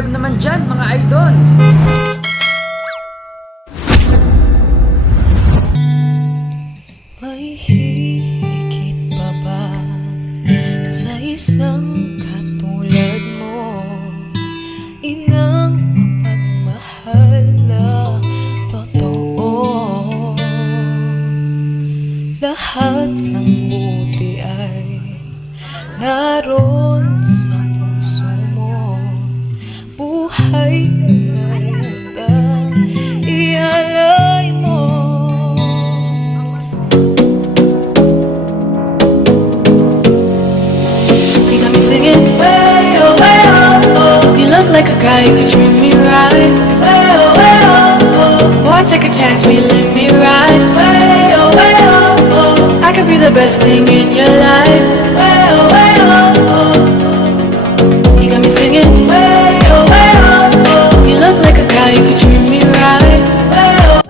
subscribe naman dyan mga idol. May hihigit pa ba sa isang katulad mo? Inang mapagmahal na totoo. Lahat ng buti ay naroon sa puso mo. Buhay na yatang ialay mo. You got me singing way oh, oh. You look like a guy who could treat me right. Way oh, oh. Boy, take a chance, will you let me ride? Way oh, oh. I could be the best thing in your life. Way oh, oh. You got me singing way oh, oh. You look like a guy who could treat me right. Way oh.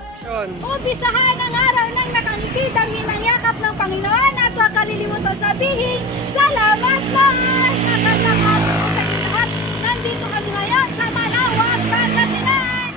Umpisahan ang araw ng nakangiti, dangin ang yakap ng Panginoon at huwag kalilimutan sabihin, salamat Lord! Nakasalamat po sa inyo lahat. Nandito kami ngayon sa Malawag, Pangasinan!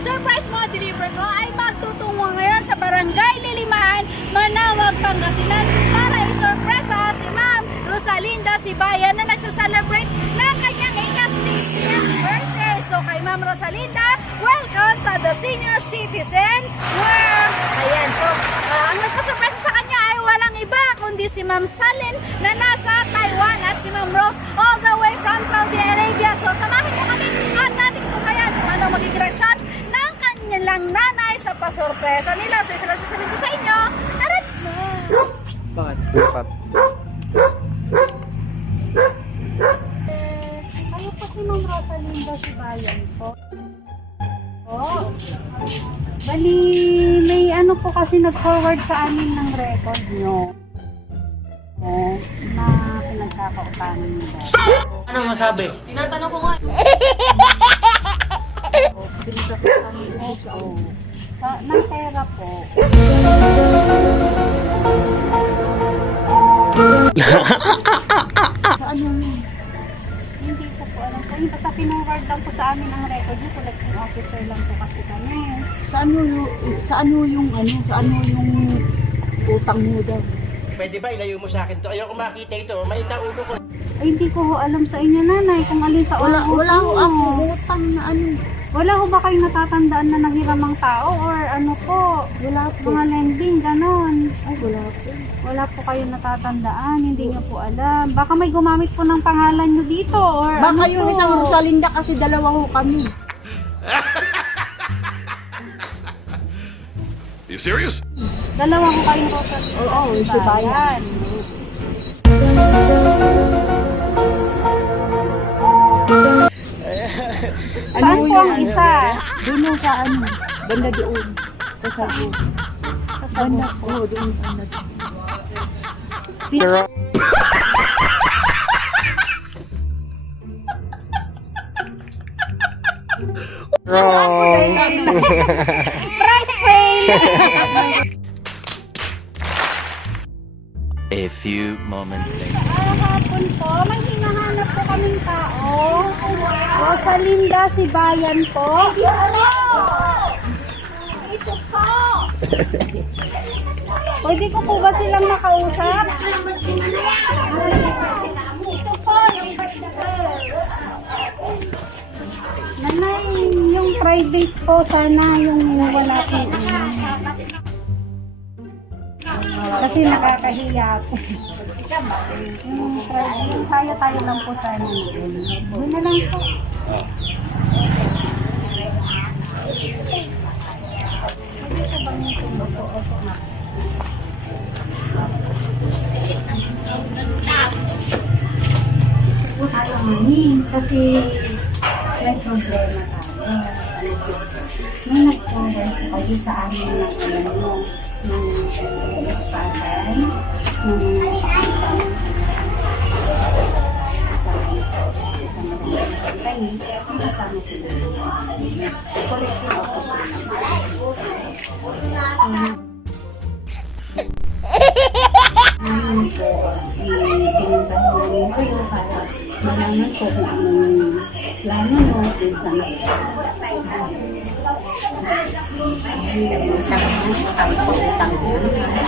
Surprise mo deliver ko ay magtutungo ngayon sa Barangay Lilimaan, Manawag, Pangasinan para i-surpresa si Ma'am Rosalinda Sibayan na nagsa-celebrate ng kanyang ika-60th birthday. So kay Ma'am Rosalinda, welcome to the senior citizen world. Ayan, so ang nagpa-surpresa sa kanya ay walang iba kundi si Ma'am Salin na nasa Taiwan at si Ma'am Rose all the way from Saudi Arabia. So samahin mo kami at natin kung kaya kung ano magiging reaksyon ng kanilang nanay sa pasurpresa nila. So isa lang sasabihin ko sa inyo, arat na! Bakit? Kayo po si Ma'am Rosalinda Sibayan po. Bali, may ano po kasi nag-forward sa amin ng record nyo. Na pinagkakautangan nila. Ano masabi? Tinatanong ko nga. Dito po kami dito. Ng pera po. Sa ano yun? Hindi ko po alam. Kaya basta pinoward lang po sa amin ang record nyo. Collecting officer lang po kasi kami. Saan yung utang mo daw? Pwede ba ilayo mo sa akin to? Ayoko makita ito. Maita ulo ko. Ay, hindi ko ho alam sa inyo, nanay, kung alin sa Wala ho mo. ako utang na ano. Wala ho ba kayong natatandaan na nanghiramang tao or ano po? Wala po. Mga lending, ganon. Ay, wala po. Wala po kayong natatandaan, hindi nyo po alam. Baka may gumamit po ng pangalan nyo dito or Baka ano yung po. isang Rosalinda kasi dalawa ho kami. You serious? Dalawa ko kayong Rosalinda. Oo, si Bayan. Saan po ang isa? Doon sa ano, banda doon. Sa Sabu. Banda po, doon banda doon. Prank fail! A few moments later. Hapon po, may hinahanap po kaming tao. Rosalinda Sibayan po. Ito po. Pwede ko po ba silang makausap? Ito po, yung Nanay, yung private po sana, yung wala po. Kasi nakakahiya po. Yung private, tayo lang po sana. Doon na lang po. Kasi may problema tayo. May nag-forward po kayo sa amin ng ano, ng listahan, ng kasama ko kayo, kasama ko collecting officer naman. namin po, pinuntahan namin po yung para malaman po kung anong plano mo dun sa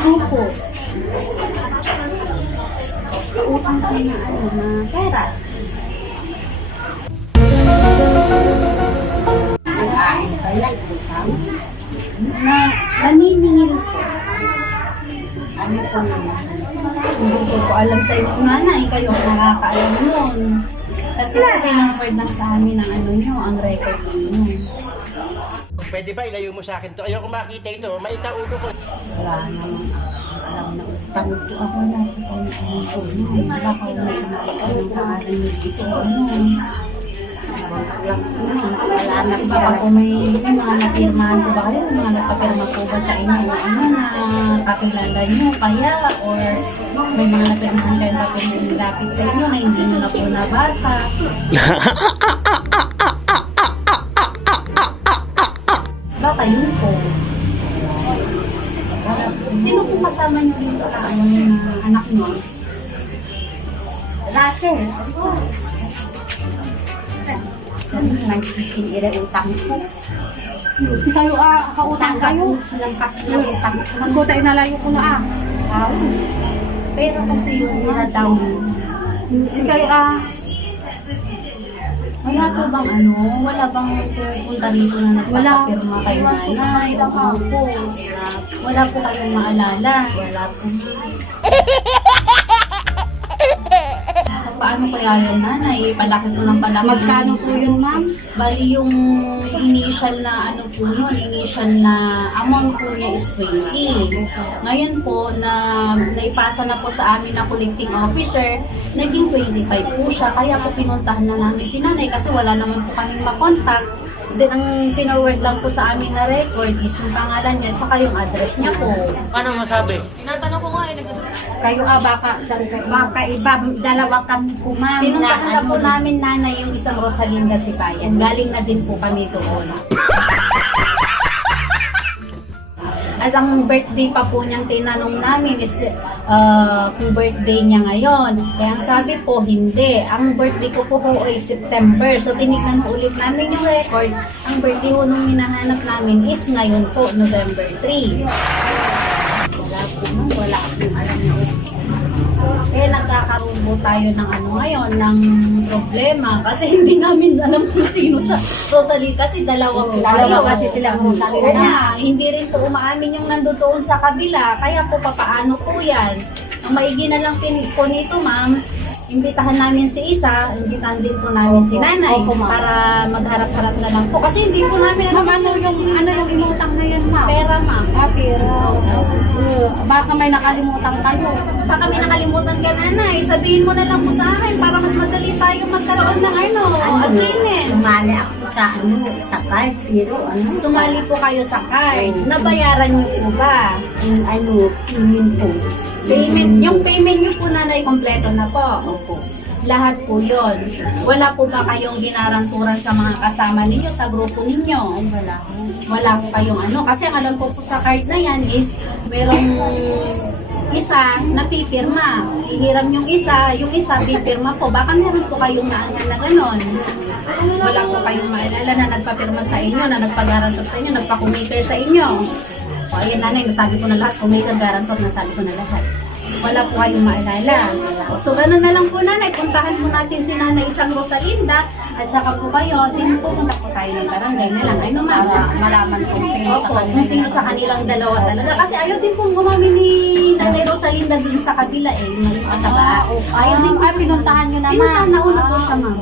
Opo. Utang kami na pera. Na naniningil po. Ano po naman? Hindi ko po alam sa inyo, nanay, kayo ang nakakaalam nun. Kasi po pinang-forward lang sa amin ang ano nyo, ang record ninyo. Pwede ba ilayo mo sa akin to? Ayoko makita ito. Maita ulo ko. Wala naman alam na utang po ako na po kung ano. Baka may nakita ng pangalan nyo dito. Wala na ba ako may mga napirmahan po ba kayo? Mga nagpapirma po ba sa inyo? Ano na kapilandan nyo kaya? Or may mga napirmahan kayong papel na nilapit sa inyo na hindi nyo na po nabasa? Baka yun po. Sino po kasama nyo dito? Ano yung anak nyo? Russell. Nagkikin utang ko. Kayo kautang kayo. Magkuta inalayo ko na Pero kasi yung nila daw, Kayo wala po bang ano, wala bang pupunta dito na nagpapapirma kay nanay? Wala po kayong maalala. Wala po. Paano kaya yan, nanay? Palaki po ng palaki. Magkano po yun, ma'am? Bali yung initial na ano po nun, initial na amount po niya is 20. Ngayon po, na naipasa na po sa amin na collecting officer, naging 25 po siya. Kaya po pinuntahan na namin si nanay kasi wala naman po kaming makontak. Then ang pinorward lang po sa amin na record is yung pangalan niya at yung address niya po. Paano masabi? Tinatanong ko nga Kayo baka iba, dalawa kami po ma'am. Pinuntahan na po namin nanay yung isang Rosalinda Sibayan. Galing na din po kami doon. At ang birthday pa po niyang tinanong namin is kung birthday niya ngayon. Kaya ang sabi po, hindi. Ang birthday ko po ay September. So tinignan po ulit namin yung record. Ang birthday po nung hinahanap namin is ngayon po, November 3. Wala po ma'am, wala akong alam na eh nagkakaroon po tayo ng ano ngayon, ng problema kasi hindi namin alam kung sino sa Rosalie kasi dalawa po tayo. kasi sila ang Rosalie na. Hindi rin po umaamin yung nandoon sa kabila, kaya po papaano po yan. Ang maigi na lang po nito ma'am, imbitahan namin si Isa, imbitahan din po namin si Nanay para magharap-harap na lang po. Kasi hindi po namin alam ano yung inutang na yan, ma'am. Pera, ma'am. pera. Baka may nakalimutan kayo. Baka may nakalimutan ka, Nanay. Sabihin mo na lang po sa akin para mas madali tayo magkaroon ng agreement. Sumali ako sa card, pero Sumali po kayo sa card. Nabayaran niyo po ba? payment po. Payment, yung payment niyo po, Nanay, kompleto na po. Opo. Lahat po yun. Wala po ba kayong ginaranturan sa mga kasama ninyo, sa grupo ninyo? Wala po. Wala po kayong ano. Kasi ang alam po sa card na yan is merong isa na pipirma. Ihiram yung isa pipirma po. Baka meron po kayong naangan na ganon. Wala po kayong maalala na nagpapirma sa inyo, na nagpagarantor sa inyo, nagpakumaker sa inyo. O ayan, Nanay, nasabi ko na lahat. Kumaker, garantor, nasabi ko na lahat. Wala po kayong maalala. So, ganun na lang po, Nanay. Puntahan po natin si Nanay Isang Rosalinda at saka po kayo, din po punta po tayo ng barangay na lang. Ano, ma'am? Malaman kung sino sa kanila. Kung sino sa kanilang dalawa talaga. Kasi ayaw din po gumamit ni Nanay Rosalinda dun sa kabila eh. Yung mataba. Ayaw din po. Pinuntahan nyo naman. Pinuntahan na una po siya, ma'am.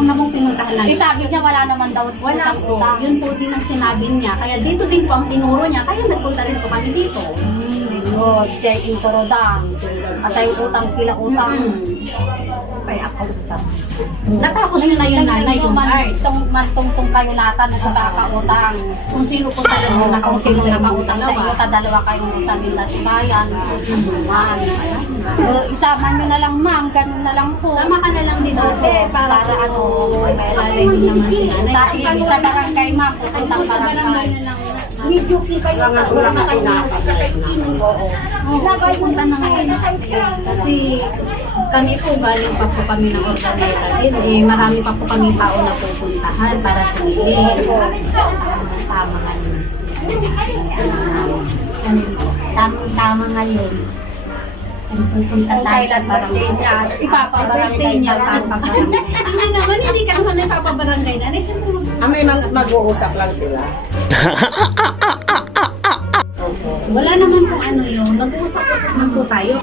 Una pong pinuntahan namin. Sabi niya wala naman daw Wala po. Yun po din ang sinabi niya. Kaya dito din po ang tinuro niya. Kaya nagpunta rin po kami dito. Kaya intorodan. At ay utang kila utang. Kaya ako utang. Natapos niyo na yun, Nanay, yung art. Mantungtong kayo nata na sa kakautang. Kung sino po talaga yung Kung nakausap sino sa inyo. nakautang sa inyo, dalawa kayong sa nila sa bayan. Isama nyo na lang ma'am, ganun na lang po. Sama ka na lang din ate para may alalay din naman si Nanay. Sa barangay ma'am, pupuntang Sa barangay barangay. na lang. Punta na ngayon. Kasi kami po galing pa po kami ng Ordaneta din. Eh, marami pa po kami tao na pupuntahan para sa ngilin. Tama nga yun. Tama nga yun. Pupunta tayo parang ipapabarangay niya. Hindi naman, hindi ka naman ipapabarangay na. May mag-uusap lang sila. Wala naman po ano yun. Nag-uusap-usap man po tayo.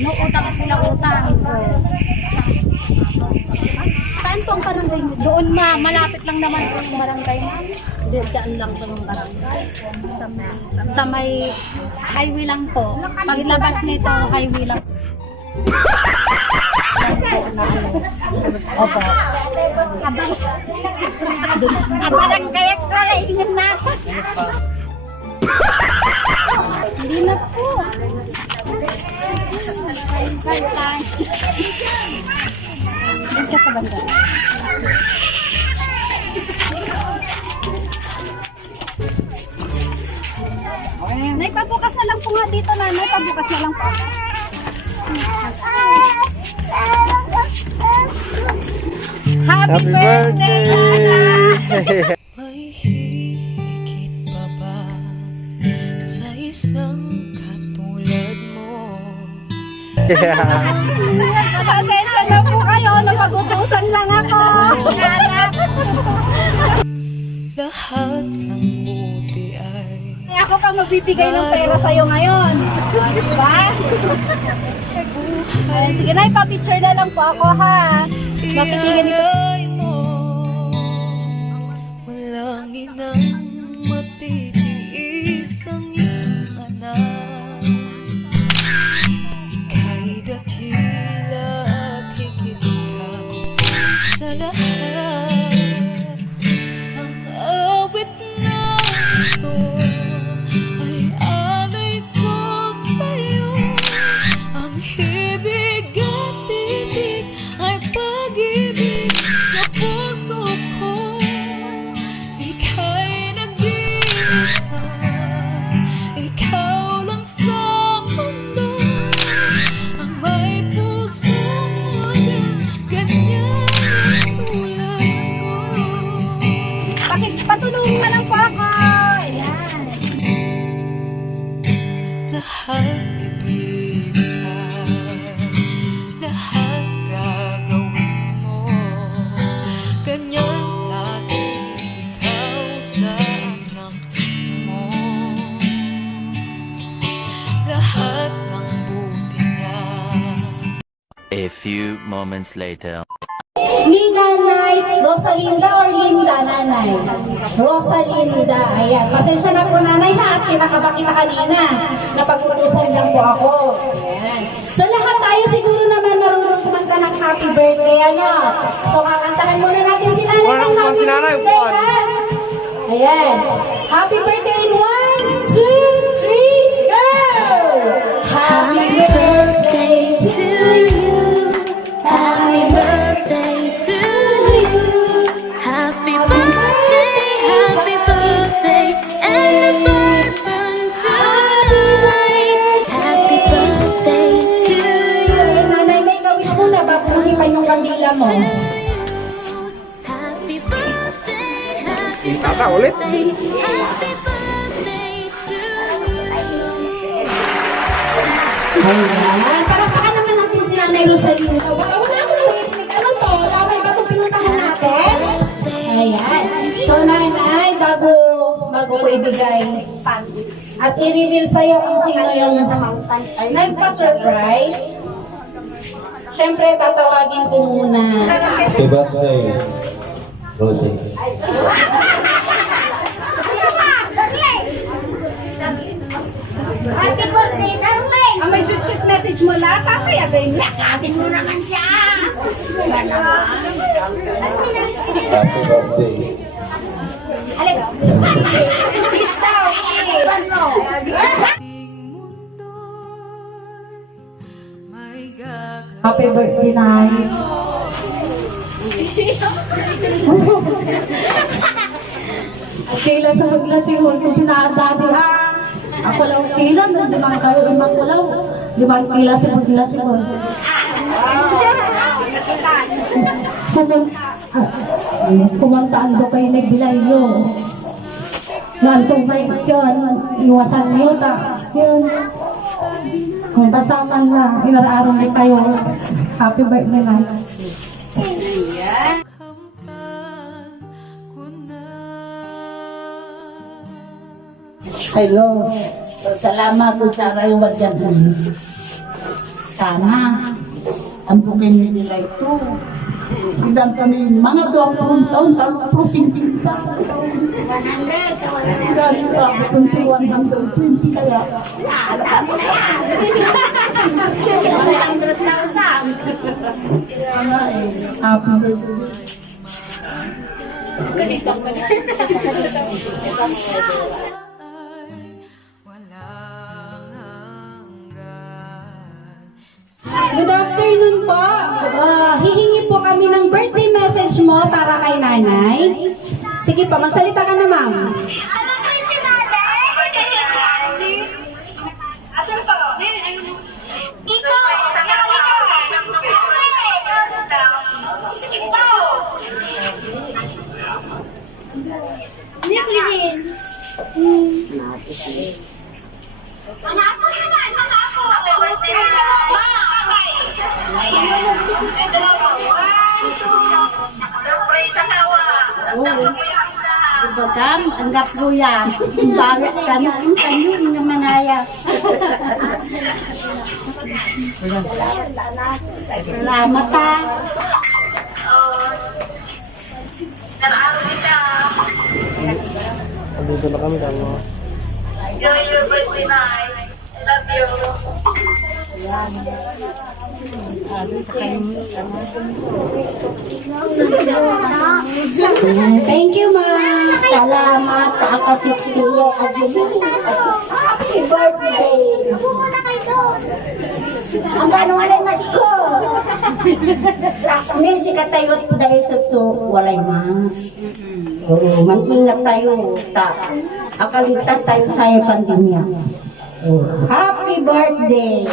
No, utang sila utang. Saan po ang barangay mo? Doon malapit lang naman po yung barangay ma'am. Diyan lang po yung barangay. Sa may highway lang po. Paglabas nito, highway lang. Opo. Barangay at wala ingin na. Hindi na po. Doon ka sa banda. Nay, pabukas na lang po nga dito, nanay. Pabukas na lang po ako. Happy birthday, Nana! May higit pa ba sa isang katulad mo? Pasensya na po kayo, napag-utusan lang ako. Lahat ng buti ay Ako pa magbibigay ng pera sa'yo ngayon. Diba? Sige na, ipapicture na lang po ako ha. Mapigyan ito. ialay mo. Walang inang matitiis ang isang anak. Ika'y dakila at higit ka sa lahat. Ang awit na ito ay alay ko sa'yo. Ang hibig at titig ay pag-ibig sa puso ko. Ika'y nag-iisa, ikaw lang sa mundo. Ang may pusong wagas, ganyan ang tulad mo. Patulungan ka lang po ako. Ayan. Lahat ibigay, lahat gagawin mo. Ganyan lagi ikaw sa anak mo. Lahat ng buti niya. A few moments later. Ni Nanay Rosalinda or Linda, Nanay? Rosalinda, ayan. Pasensya na po, Nanay, ha, at pinakaba kita kanina. Napag-utusan lang po ako. Ayan. So lahat tayo siguro naman marunong kumanta ng happy birthday, ano? So kakantahan muna natin si Nanay ng happy birthday, ha? Ayan. Happy birthday in 1, 2, 3, go! Happy birthday to you. Happy birthday to you. Happy birthday, and let's start from tonight. Happy birthday to you. Nanay, may ka-wish muna bago hulipan yung kandila mo. Happy birthday, happy Tata, ulit. birthday, happy birthday to you. Ayan. Palakpakan naman natin si Nanay Rosalinda. Wala ako narinig. Ano to? Lamay ba itong pinuntahan natin? Ayan. So, Nanay, bago ko ibigay at i-reveal sa'yo kung sino yung nagpa-surprise, syempre, tatawagin ko muna. Happy birthday, Rosie. Happy birthday, darling! Ang may sweet message mo lahat, papayagay niya. Yakapin mo naman siya! Happy birthday. Kiss daw, kiss. Mundo may gagawin. Happy birthday, Nay. Kailan sa maglasing mo, ito sinadadi Ako lang kailan, limang kayo, imang ko lang. Limang kila sa maglasing mo. Kumantaan do kayo nagbilay nyo. Nantong may yun, iwasan nyo ta. Yun. Kung pasaman na, inaraarong na kayo. Happy birthday na. Hello. Salamat po sa rayuan yan. Sana, ang bukin nila ito. Ilan kami, mga 20 taon, talong po 50. Dahil ako, 21 hanggang 20 kaya. 100,000. Happy birthday. Good afternoon po. Hihingi po kami ng birthday message mo para kay nanay. Sige po, magsalita ka na, ma'am. Ano kayo si nanay? Asan po? Ito! Hindi, Christine. Ang apo naman, ang apo. Ma, okay. Ayun. Ito lang po. 1, 2. Surprise sa kawa. Bagam, anggap ko yan. Bawit kanyo na manaya. Salamat ha. Nag-aaral kita. Dito na kami tamo. Enjoy your birthday night. I love you. Thank you, ma'am. Salamat sa aka-60 Happy birthday. Pumunta kayo doon. Ang gano'n walay mas ko. Ni si katayot po dahil sa walay mas. Oo, mag-ingat tayo. Akaligtas tayo sa pandemya. Happy birthday.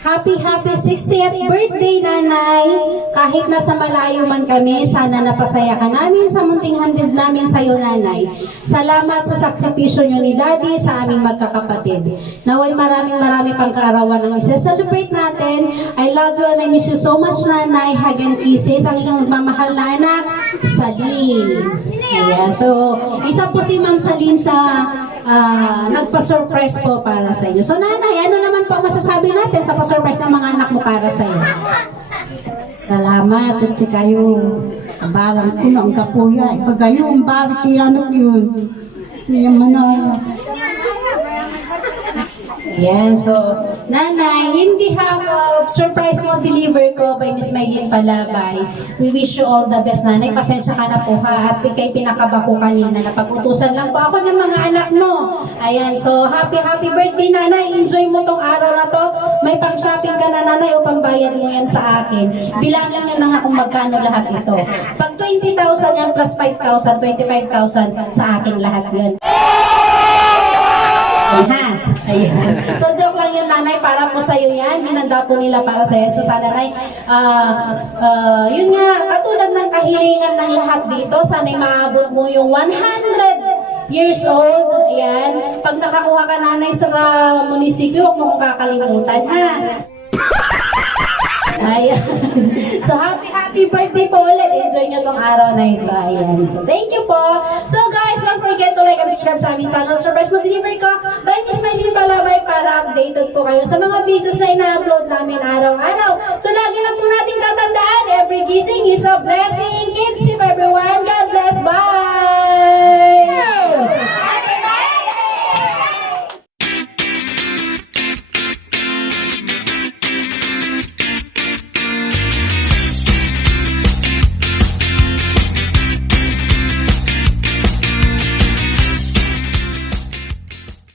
Happy 60th birthday, nanay. Kahit nasa malayo man kami, sana napasaya ka namin sa munting handog namin sa iyo, nanay. Salamat sa sakripisyo niyo ni Daddy sa aming magkakapatid. Naway maraming pang kaarawan ang isa-celebrate natin. I love you and I miss you so much, nanay. Hug and kisses. Ang inyong magmamahal na anak, Salin. Ayan. So, isa po si Ma'am Salin sa nagpa-surprise po para sa inyo. So, nanay, ano naman po masasabi natin sa pa-surprise ng mga anak mo para sa iyo? Salamat at kayo. Balang ko ng kapuya. Ipagayo ang bawat ilanok yun. Yan man Yan, so, nanay, in behalf of surprise mo deliver ko by Miss Maylin Palabay, we wish you all the best, nanay. Pasensya ka na po ha, at ikay pinakaba ko kanina. Napag-utusan lang po ako ng mga anak mo. Ayan, so, happy birthday, nanay. Enjoy mo tong araw na to. May pang-shopping ka na, nanay, o pambayad mo yan sa akin. Bilangin nyo na nga kung magkano lahat ito. Pag 20,000 yan plus 5,000, 25,000 sa akin lahat yan. Ha? Ayun. So, joke lang yun, nanay, para po sa'yo yan. Hinanda po nila para sa'yo. So, sana, nay, yun nga, katulad ng kahilingan ng lahat dito, sana'y maabot mo yung 100 years old. Ayan. Pag nakakuha ka, nanay, sa munisipyo, huwag mo kong kakalimutan, ha? Ayan. So, happy birthday po ulit. Enjoy nyo tong araw na ito. Ayan. So, thank you po. So, guys, don't forget to like and subscribe sa aming channel. Surprise mo deliver ko by Miss Maylin Palabay para updated po kayo sa mga videos na ina-upload namin araw-araw. So, lagi lang po natin tatandaan, every gising is a blessing. Keep safe, everyone. God bless. Bye!